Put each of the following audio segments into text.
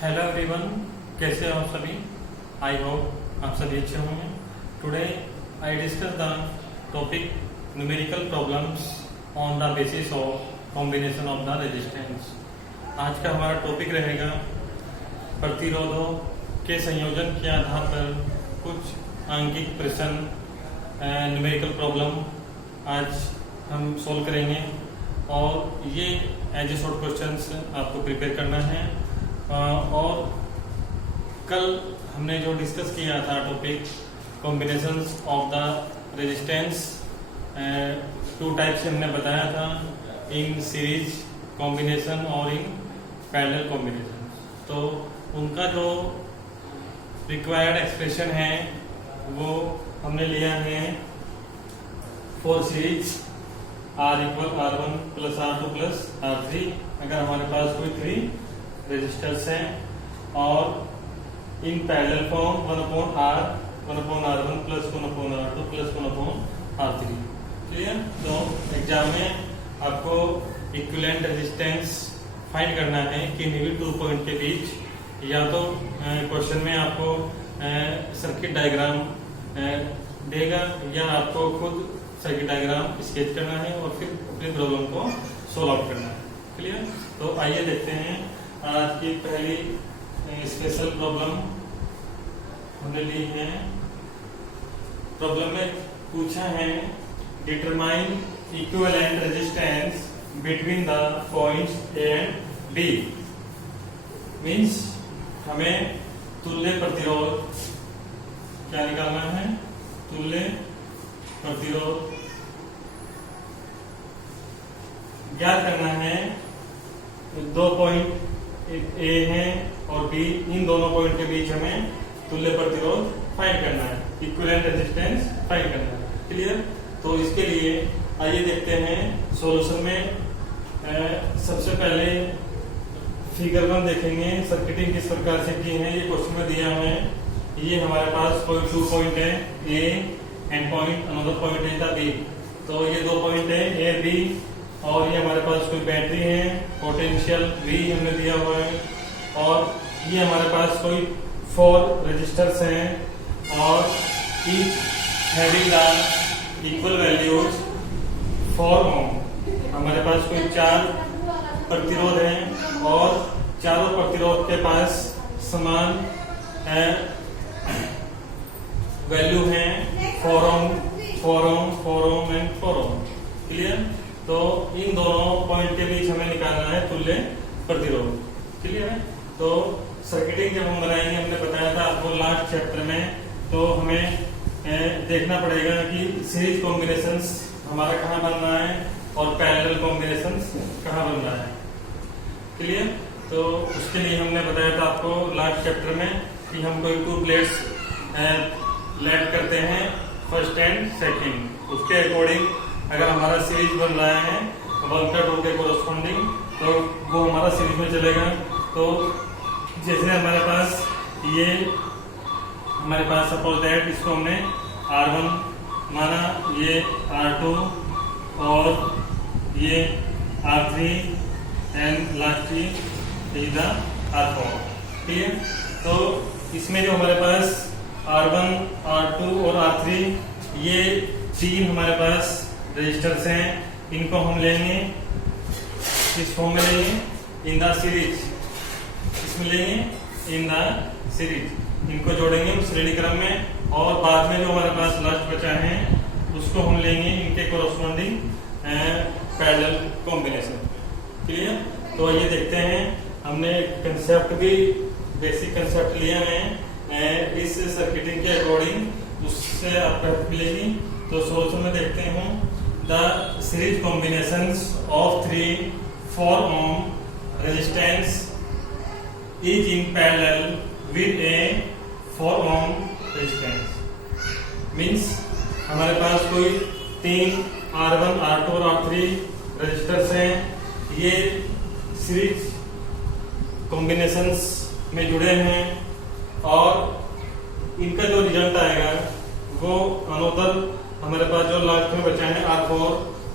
Hello everyone, कैसे हो आप सभी। आई होप आप सभी अच्छे होंगे। Today I discuss the topic numerical problems on the basis of combination of the resistance. आज का हमारा टॉपिक रहेगा प्रतिरोधों के संयोजन के आधार पर कुछ आंकिक प्रश्न, न्यूमेरिकल प्रॉब्लम आज हम सोल्व करेंगे और ये एज ए शॉर्ट क्वेश्चंस आपको प्रिपेयर करना है। और कल हमने जो डिस्कस किया था topic combinations of the resistance, two type से हमने बताया था, इन सीरीज कॉम्बिनेशन और इन पैरेलल कॉम्बिनेशन। तो उनका जो रिक्वायर्ड एक्सप्रेशन है वो हमने लिया है for series R equal R1 plus R2 plus R3। अगर हमारे पास कोई 3 रेजिस्टर्स हैं और in parallel form 1/R 1/R1 plus 1/R2 plus 1/R3। Clear. तो एग्जाम में आपको इक्विवेलेंट रेजिस्टेंस फाइंड करना है किन्हीं भी 2 पॉइंट के बीच। या तो क्वेश्चन में आपको सर्किट डायग्राम देगा या आपको खुद सर्किट डायग्राम स्केच करना है और फिर अपनी प्रॉब्लम को सोल्व आउट करना है। क्लियर। तो आइए देखते हैं आज की पहली स्पेशल प्रॉब्लम हमने ली है। प्रॉब्लम में पूछा है determine equivalent resistance between the points A and B. Means हमें तुल्य प्रतिरोध क्या निकालना है, तुल्य प्रतिरोध ज्ञात करना है। 2 पॉइंट ए है और बी, इन दोनों पॉइंट के बीच हमें तुल्य प्रतिरोध फाइंड करना है, इक्विवेलेंट रेजिस्टेंस फाइंड करना है। क्लियर। तो इसके लिए आइए देखते हैं सॉल्यूशन में। सबसे पहले फिगर 1 देखेंगे, सर्किटिंग किस प्रकार से की है। ये क्वेश्चन में दिया है, ये हमारे पास कोई 2 पॉइंट है, A and point another point है द बी। तो ये 2 पॉइंट है ए बी और ये हमारे पास कोई बैटरी है, पोटेंशियल V हमने दिया हुआ है और ये हमारे पास कोई 4 रेजिस्टर्स हैं और each having the equal values 4 ओम। हमारे पास कोई 4 प्रतिरोध हैं और चारों प्रतिरोध के पास समान वैल्यू है 4 ओम, 4 ओम, 4 ओम एंड 4 ओम। क्लियर। तो इन दोनों पॉइंट के बीच हमें निकालना है तुल्य प्रतिरोध। क्लियर है। तो सर्किटिंग जब हम बनाएंगे, हमने बताया था आपको लास्ट चैप्टर में, तो हमें देखना पड़ेगा कि सीरीज कॉम्बिनेशंस हमारा कहाँ बन रहा है और पैरेलल कॉम्बिनेशंस कहाँ बन रहा है। क्लियर। तो उसके लिए हमने बताया था आपको लास्ट चैप्टर में कि हम कोई 2 प्लेट्स लेट करते हैं, फर्स्ट एंड सेकेंड। उसके अकॉर्डिंग अगर हमारा सीरीज बन रहा है 1 का 2 के कोरस्पॉन्डिंग, तो वो हमारा सीरीज में चलेगा। तो जैसे हमारे पास ये हमारे पास सपोज दैट इसको हमने R1 माना, ये R2 और ये R3 and lastly is the R4। Clear. तो इसमें जो हमारे पास R1, R2 और R3 ये 3 हमारे पास रेजिस्टर्स हैं, इनको हम लेंगे इस फॉर्म में, लेंगे इन द सीरीज, इसमें लेंगे इन द सीरीज, इनको जोड़ेंगे हम श्रेणी क्रम में और बाद में जो हमारे पास लास्ट बचा है उसको हम लेंगे इनके कोरस्पॉन्डिंग पैरेलल कॉम्बिनेशन। क्लियर। तो ये देखते हैं, हमने कंसेप्ट भी बेसिक कंसेप्ट लिया है इस सर्किटिंग के अकॉर्डिंग, उससे आपको हेल्प मिलेगी। तो सोल्यूशन में देखते हैं the series combinations of 3 4 ohm resistance is in parallel with a 4 ohm resistance। means हमारे पास कोई 3 R1, R2 और R3 रेजिस्टर्स हैं, ये सीरीज कॉम्बिनेशंस में जुड़े हैं और इनका जो रिजल्ट आएगा वो अनोदर हमारे पास जो लास्ट में बचा है R4,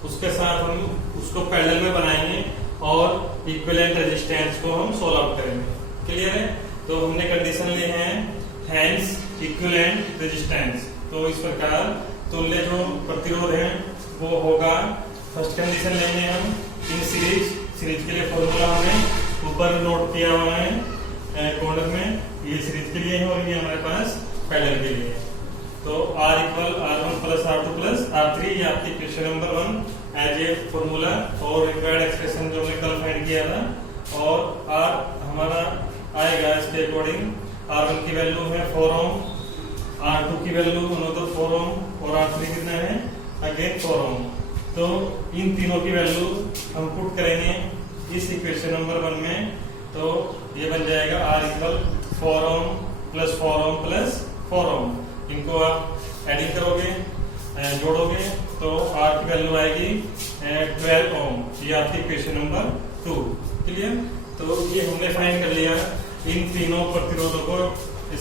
उसके साथ हम उसको पैरेलल में बनाएंगे और इक्विवेलेंट रेजिस्टेंस को हम सोल्व आउट करेंगे। क्लियर है। तो हमने कंडीशन ली है हैंस इक्विवेलेंट रेजिस्टेंस। तो इस प्रकार तुल्य जो प्रतिरोध है वो होगा। फर्स्ट कंडीशन लेंगे हम इन सीरीज के लिए फॉर्मूला हमने ऊपर नोट किया हुआ है कॉर्नर में, ये सीरीज के लिए है और ये हमारे पास पैरेलल के लिए है। तो R equal R1 plus R2 plus R3 ये आपकी equation number 1 as a formula और रिक्वायर्ड एक्सप्रेशन जो हमने कल फाइंड किया था। और R हमारा आएगा इसके अकॉर्डिंग R1 की वैल्यू है 4 ओम, R2 की वैल्यू अनदर 4 ओम और R3 कितना है अगेन 4 ओम। तो इन तीनों की वैल्यू हम पुट करेंगे इस इक्वेशन नंबर 1 में। तो ये बन जाएगा R equal 4 ohm plus 4 ohm plus 4 ओम। इनको आप एडिंग करोगे जोड़ोगे तो R की वैल्यू आएगी 12 ओम। ये आपकी इक्वेशन नंबर 2। क्लियर। तो ये हमने फाइंड कर लिया इन तीनों प्रतिरोधों को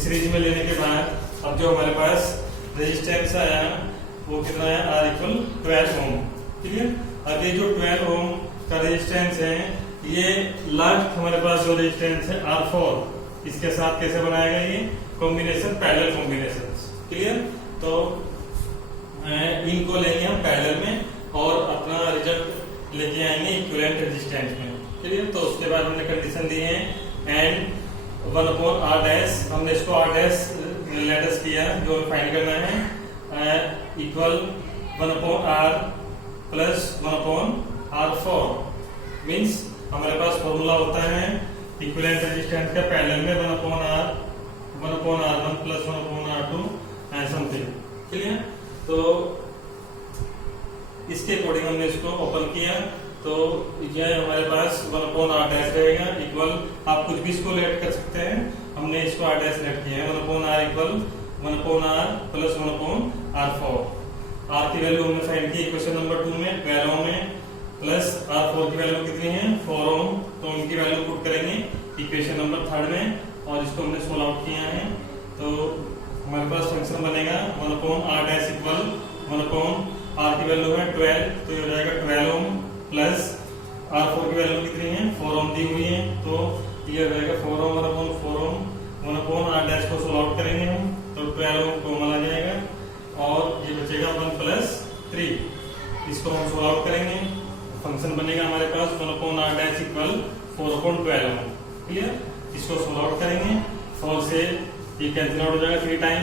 सीरीज में लेने के बाद। अब जो हमारे पास रेजिस्टेंस आया वो कितना है R इक्वल 12 ओम। क्लियर। अब ये जो 12 ओम का रेजिस्टेंस है ये लास्ट हमारे पास जो रेजिस्टेंस है R4 इसके साथ कैसे बनाएगा ये कॉम्बिनेशन पैरेलल कॉम्बिनेशन। क्लियर। तो इनको लेंगे हम पैरेलल में और अपना रिजल्ट लेके आएंगे इक्विवेलेंट रेजिस्टेंस में। क्लियर। तो उसके बाद हमने कंडीशन दी है एंड 1/R डैश, हमने इसको R डैश लेटस किया जो फाइंड करना है equal 1/R plus 1/R4 means हमारे पास फॉर्मूला होता है इक्विवेलेंट रेजिस्टेंस का पैरेलल में 1/R1 plus 1/R2 and something. Clear. तो इसके अकॉर्डिंग हमने इसको ओपन किया तो यह हमारे पास 1/R डैश रहेगा इक्वल, आप कुछ भी इसको लेट कर सकते हैं, हमने इसको R डैश लेट किया है 1/R equal 1/R plus 1/R4। R की वैल्यू हमने फाइंड की इक्वेशन नंबर 2 में 12 ओम में प्लस R4 की वैल्यू कितनी है 4 ओम। तो उनकी वैल्यू पुट करेंगे इक्वेशन नंबर 3 में और इसको हमने सोल्व आउट किया है। तो हमारे पास फंक्शन बनेगा 1/R डैश इक्वल 1/R की वैल्यू है 12 तो ये हो जाएगा 12 ओम प्लस R4 की वैल्यू कितनी है 4 ओम दी हुई है। तो ये हो जाएगा 4 ओम 1/4 ओम 1/R डैश को सोल्व आउट करेंगे हम तो 12 ओम कॉमन आ जाएगा और ये बचेगा 1 प्लस 3। इसको हम सोल्व आउट करेंगे, फंक्शन बनेगा हमारे पास 1/R डैश इक्वल 4/12 ओम। क्लियर। इसको सोल्व आउट करेंगे 4 से ये कैंसिल आउट हो जाएगा 3 टाइम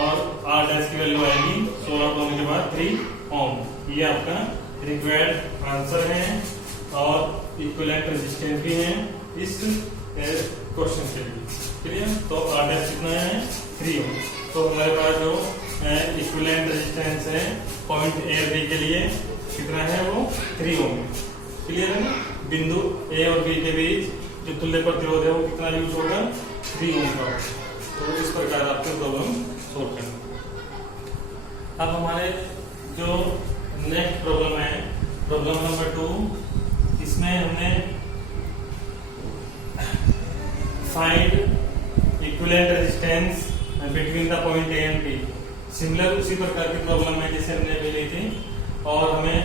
और R डैश की वैल्यू आएगी सोल्व आउट होने के बाद 3 ओम। ये आपका रिक्वायर्ड आंसर है और इक्विवेलेंट रेजिस्टेंस भी है इस क्वेश्चन के लिए। क्लियर। तो R डैश कितना है 3 ओम। तो हमारे पास जो इक्विवेलेंट रेजिस्टेंस है पॉइंट A और B के लिए कितना है वो 3 ओम। क्लियर है ना। बिंदु A और B के बीच जो तुल्य प्रतिरोध है वो कितना यूज होगा 3 ओम का। तो इस प्रकार आपके प्रॉब्लम सोल्व करना। अब हमारे जो नेक्स्ट प्रॉब्लम है प्रॉब्लम नंबर 2, इसमें हमने find equivalent resistance between the point A and B। Similar उसी प्रकार की प्रॉब्लम है जैसे हमने अभी ली थी और हमें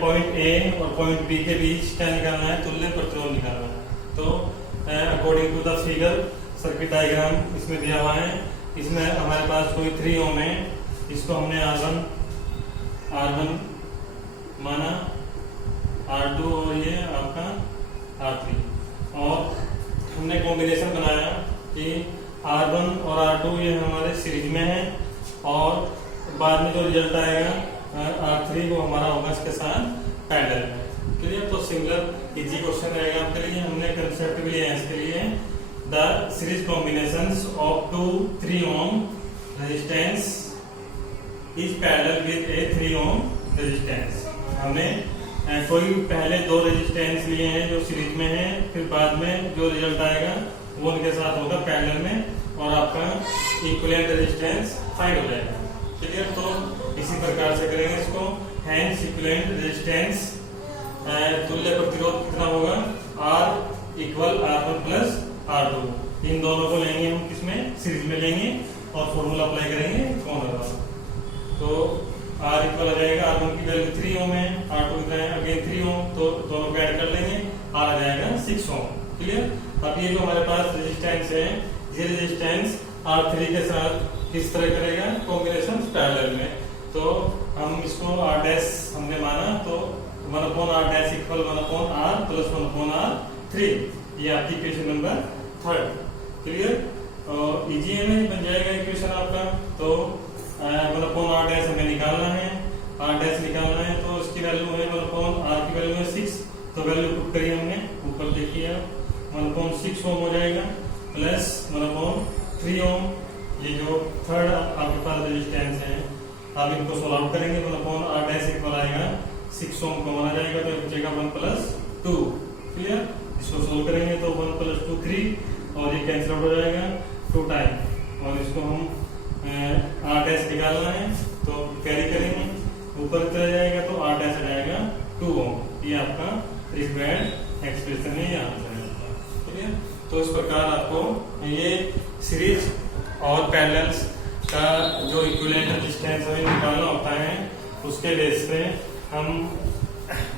पॉइंट A और पॉइंट B के बीच क्या निकालना है तुल्य प्रतिरोध निकालना है। तो according to the figure circuit diagram इसमें दिया हुआ है। इसमें हमारे पास कोई 3 ओम है, इसको हमने R1 माना, R2 और ये आपका R3 और हमने कॉम्बिनेशन बनाया कि R1 और R2 ये हमारे सीरीज में है और बाद में जो रिजल्ट आएगा R3 वो हमारा होगा इसके साथ पैरेलल में। क्लियर। तो सिमिलर इजी क्वेश्चन रहेगा आपके लिए। हमने कंसेप्ट भी लिया है इसके लिए the series combinations of 3 ohm resistance is parallel with A 3 ohm resistance. हमने कोई पहले 2 रेजिस्टेंस लिए हैं जो सीरीज में है, फिर बाद में जो रिजल्ट आएगा वो उनके साथ होगा पैरेलल में और आपका इक्विवेलेंट रेजिस्टेंस फाइंड हो जाएगा। क्लियर। तो इसी प्रकार से करेंगे इसको। हैंस इक्विवेलेंट रेजिस्टेंस तुल्य प्रतिरोध कितना होगा R equal R1 plus R2। इन दोनों को लेंगे हम किसमें सीरीज में लेंगे और फॉर्मूला अप्लाई करेंगे कॉर्नर वाला। तो R इक्वल आ जाएगा R1 की वैल्यू 3 ओम है, R2 कितना है अगेन 3 ओम, तो दोनों को ऐड कर लेंगे R आ जाएगा 6 ओम। क्लियर। अब ये जो हमारे पास रेजिस्टेंस है, ये रेजिस्टेंस R3 के साथ किस तरह करेगा, कॉम्बिनेशन पैरेलल में। तो हम इसको R डैश हमने माना, तो 1/R dash equal 1/R plus 1/R3, ये आपकी इक्वेशन नंबर 3। क्लियर। और इजी में बन जाएगा इक्वेशन आपका। तो 1/R डैश हमें निकालना है, R डैश निकालना है, तो उसकी वैल्यू है 1/R की वैल्यू है 6, तो वैल्यू पुट करी हमने, ऊपर देखिए आप 1/6 ओम हो जाएगा प्लस 1/3 ओम। ये जो थर्ड आपके पास रेजिस्टेंस है, आप इनको सोल्व आउट करेंगे, 1/R डैश इक्वल आएगा 6 ओम कॉमन आ जाएगा, तो बचेगा 1 + 2। क्लियर। इसको सोल्व करेंगे तो 1 + 2 3, और ये कैंसिल आउट हो जाएगा 2 टाइम, और इसको हम R डैश निकालना है तो कैरी करेंगे, ऊपर चला जाएगा तो R डैश आ जाएगा 2 ओम। ये आपका रिक्वायर्ड एक्सप्रेशन है, ये आंसर है आपका। क्लियर। तो इस प्रकार आपको ये सीरीज और पैरेलल्स का जो इक्विवेलेंट रेजिस्टेंस हमें निकालना होता है, उसके बेस पे हम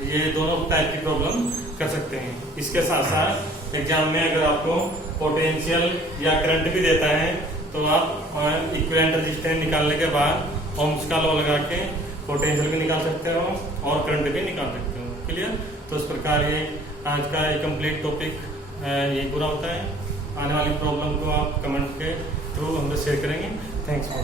ये दोनों टाइप की प्रॉब्लम कर सकते हैं। इसके साथ साथ एग्जाम में अगर आपको पोटेंशियल या करंट भी देता है, तो आप इक्विवेलेंट रेजिस्टेंस निकालने के बाद ओम्स का लॉ लगा के पोटेंशियल भी निकाल सकते हो और करंट भी निकाल सकते हो। क्लियर। तो इस प्रकार ये आज का एक कंप्लीट टॉपिक ये पूरा होता है। आने वाली प्रॉब्लम को आप कमेंट के थ्रू हमसे शेयर करेंगे। Thanks for